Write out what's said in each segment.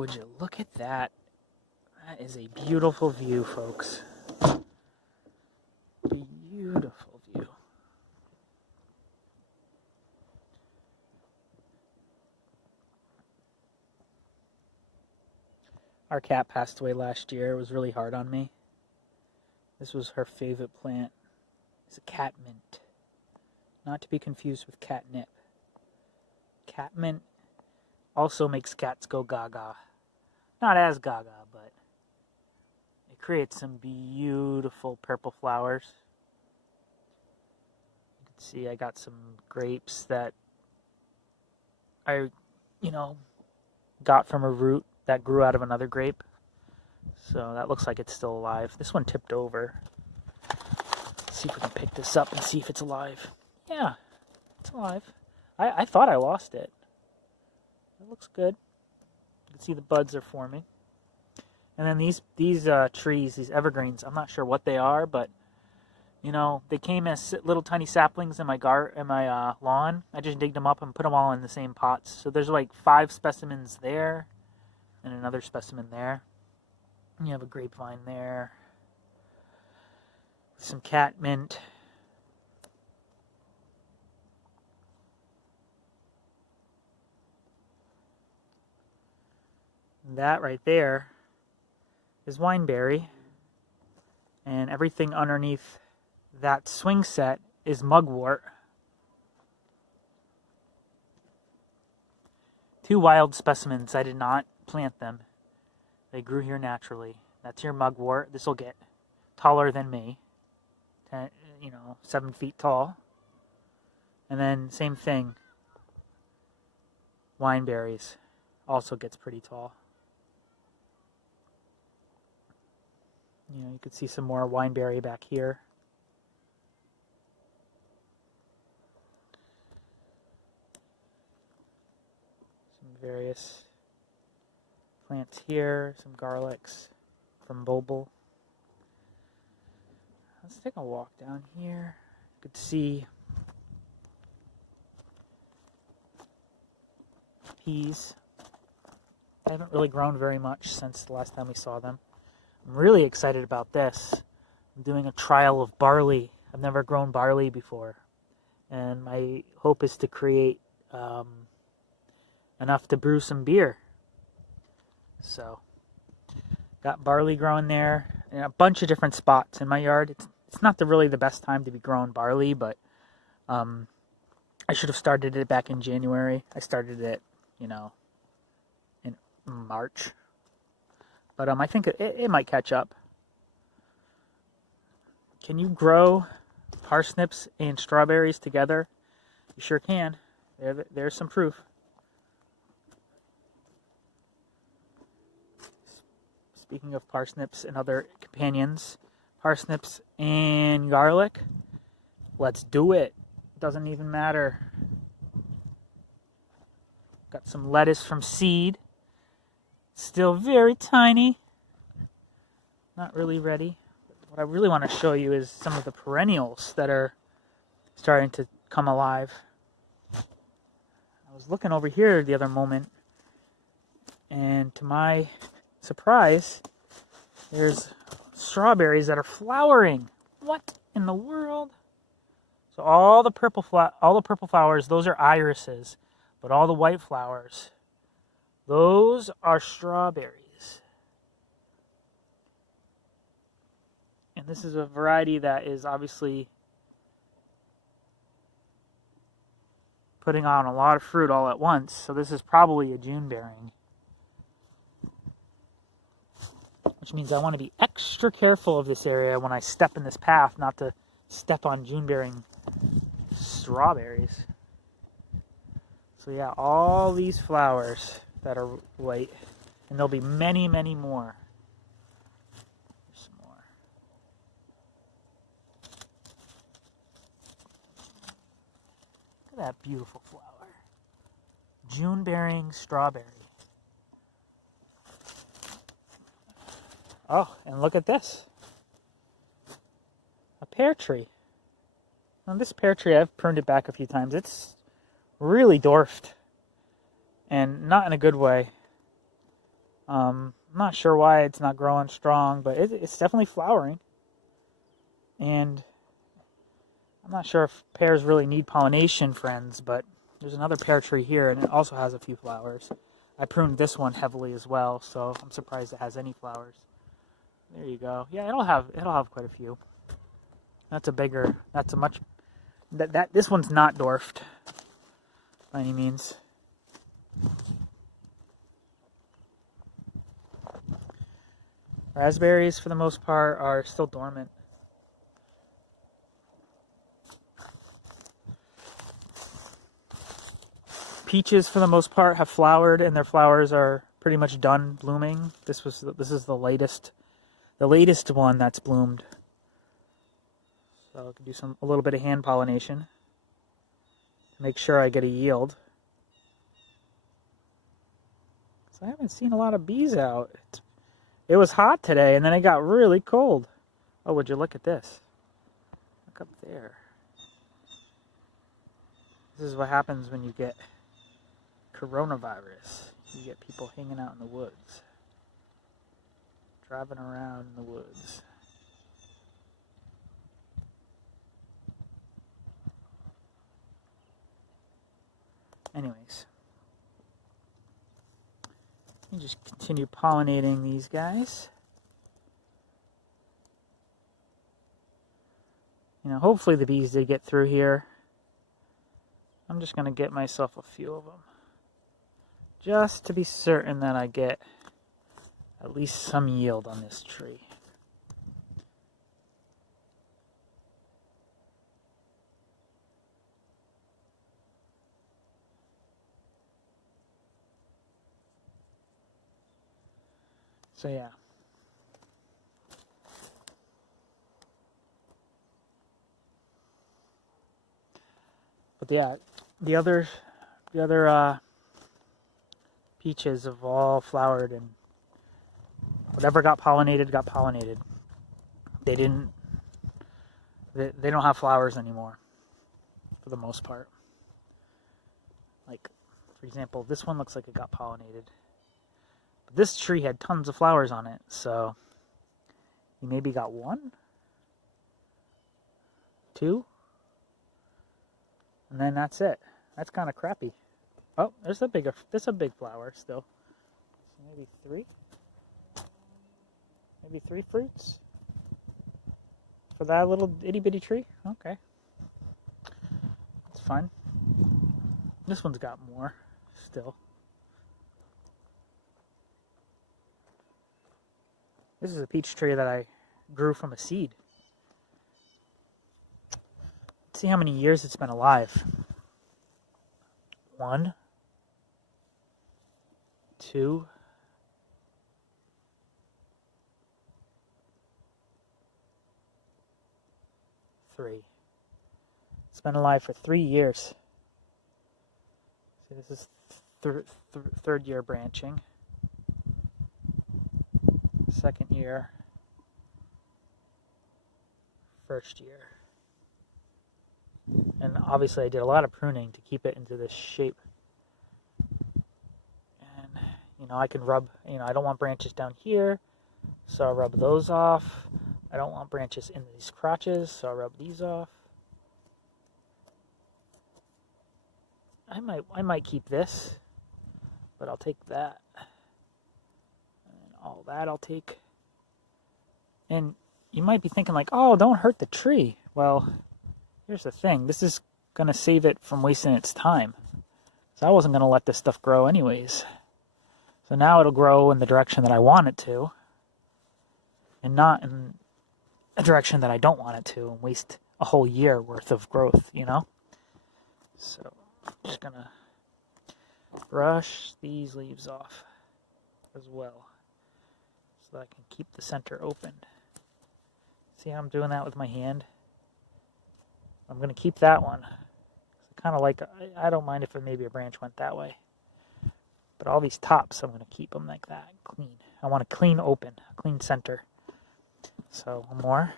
would you look at that? That is a beautiful view, folks. Beautiful view. Our cat passed away last year. It was really hard on me. This was her favorite plant. It's a catmint. Not to be confused with catnip. Catmint also makes cats go gaga. Not as gaga, but it creates some beautiful purple flowers. You can see I got some grapes that I, got from a root that grew out of another grape. So that looks like it's still alive. This one tipped over. Let's see if we can pick this up and see if it's alive. Yeah, it's alive. I thought I lost it. It looks good. You can see the buds are forming. And then these trees, these evergreens, I'm not sure what they are, but they came as little tiny saplings in my lawn. I just digged them up and put them all in the same pots. So there's like 5 specimens there and another specimen there. And you have a grapevine there with some catmint. That right there is wineberry, and everything underneath that swing set is mugwort. 2 wild specimens. I did not plant them. They grew here naturally. That's your mugwort. This will get taller than me, 7 feet tall. And then same thing, wineberries also gets pretty tall. You could see some more wineberry back here. Some various plants here, some garlics from bulbul. Let's take a walk down here. You could see peas. They haven't really grown very much since the last time we saw them. I'm really excited about this. I'm doing a trial of barley. I've never grown barley before. And my hope is to create enough to brew some beer. So, got barley growing there in a bunch of different spots in my yard. It's not really the best time to be growing barley, but I should have started it back in January. I started it, in March. But I think it might catch up. Can you grow parsnips and strawberries together? You sure can. There's some proof. Speaking of parsnips and other companions, parsnips and garlic, let's do it. Doesn't even matter. Got some lettuce from seed. Still very tiny. Not really ready. What I really want to show you is some of the perennials that are starting to come alive. I was looking over here the other moment, and to my surprise, there's strawberries that are flowering. What in the world? So all the purple flowers, those are irises, but all the white flowers, those are strawberries. And this is a variety that is obviously putting on a lot of fruit all at once. So this is probably a June bearing. Which means I want to be extra careful of this area when I step in this path, not to step on June bearing strawberries. So yeah, all these flowers that are white, and there'll be many, many more. There's some more. Look at that beautiful flower. June bearing strawberry. Oh, and look at this. A pear tree. Now this pear tree, I've pruned it back a few times. It's really dwarfed. And not in a good way. I'm not sure why it's not growing strong, but it's definitely flowering. And I'm not sure if pears really need pollination, friends, but there's another pear tree here, and it also has a few flowers. I pruned this one heavily as well, so I'm surprised it has any flowers. There you go. Yeah, it'll have quite a few. That's a much this one's not dwarfed by any means. Raspberries, for the most part, are still dormant. Peaches, for the most part, have flowered, and their flowers are pretty much done blooming. This is the latest one that's bloomed. So I can do a little bit of hand pollination to make sure I get a yield. So I haven't seen a lot of bees out. It was hot today, and then it got really cold. Oh, would you look at this? Look up there. This is what happens when you get coronavirus. You get people hanging out in the woods, driving around in the woods. Anyways, let me just continue pollinating these guys. You know, hopefully the bees did get through here. I'm just going to get myself a few of them, just to be certain that I get at least some yield on this tree. So yeah. But yeah, the other peaches have all flowered, and whatever got pollinated got pollinated. They don't have flowers anymore, for the most part. Like, for example, this one looks like it got pollinated. But this tree had tons of flowers on it, so you maybe got 1, 2, and then that's it. That's kind of crappy. Oh, there's a big flower still. So maybe 3? Maybe 3 fruits? For that little itty-bitty tree? Okay. That's fine. This one's got more still. This is a peach tree that I grew from a seed. Let's see how many years it's been alive. 1, 2, 3. It's been alive for 3 years. See, this is third year branching. 2nd year. 1st year. And obviously I did a lot of pruning to keep it into this shape. And, you know, I can rub, you know, I don't want branches down here, so I'll rub those off. I don't want branches in these crotches, so I'll rub these off. I might keep this, but I'll take that. And all that I'll take. And you might be thinking like, oh, don't hurt the tree. Well, here's the thing. This is going to save it from wasting its time. So I wasn't going to let this stuff grow anyways. So now it'll grow in the direction that I want it to, and not in a direction that I don't want it to, and waste a whole year worth of growth, you know? So I'm just going to brush these leaves off as well, so that I can keep the center open. See how I'm doing that with my hand? I'm going to keep that one. Kind of like, I don't mind if maybe a branch went that way. But all these tops, I'm going to keep them like that, clean. I want a clean open, a clean center. So, one more.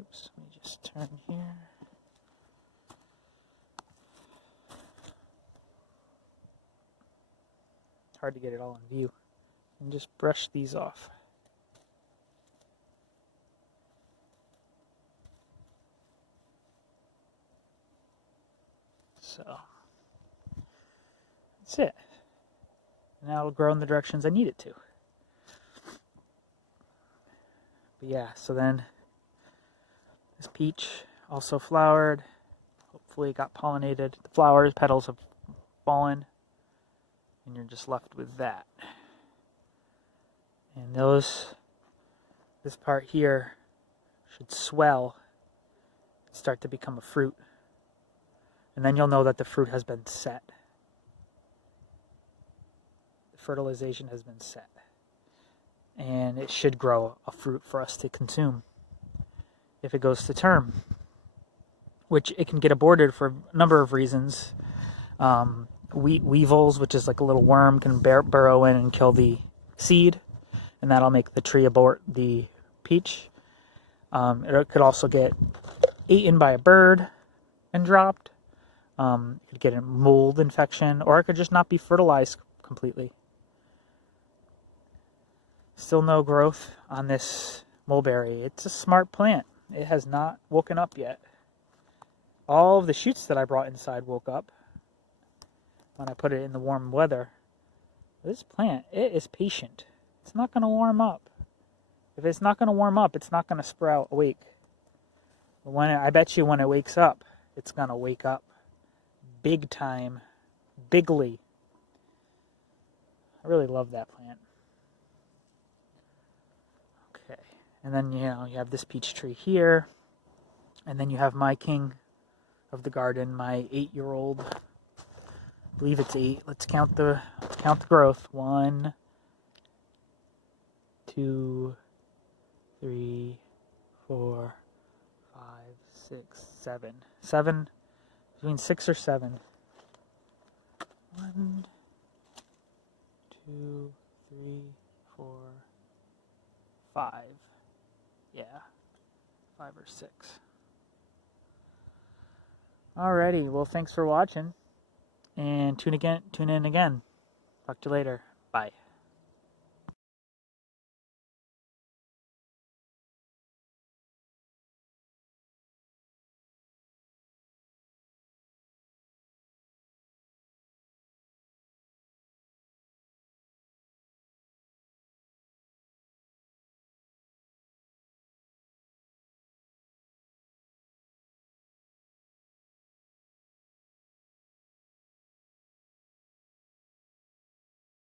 Oops, let me just turn here. hard to get it all in view. And just brush these off. So that's it. Now it'll grow in the directions I need it to. But yeah, so then this peach also flowered. Hopefully it got pollinated. The flowers, petals have fallen, and you're just left with that. And this part here should swell and start to become a fruit. And then you'll know that the fruit has been set. The fertilization has been set. And it should grow a fruit for us to consume if it goes to term. Which it can get aborted for a number of reasons. Weevils, which is like a little worm, can burrow in and kill the seed. And that'll make the tree abort the peach. It could also get eaten by a bird and dropped. It could get a mold infection, or it could just not be fertilized completely. Still no growth on this mulberry. It's a smart plant. It has not woken up yet. All of the shoots that I brought inside woke up when I put it in the warm weather. This plant, it is patient. It's not going to warm up. If it's not going to warm up, it's not going to sprout awake. But I bet you when it wakes up, it's going to wake up big time, bigly. I really love that plant. Okay, and then you have this peach tree here, and then you have my king of the garden, my 8-year-old. I believe it's 8. Let's count the growth. 1, 2, 3, 4, 5, 6, 7. 7. Between 6 or 7. 1, 2, 3, 4, 5. Yeah, 5 or 6. Alrighty, well, thanks for watching, and tune in again. Talk to you later. Bye.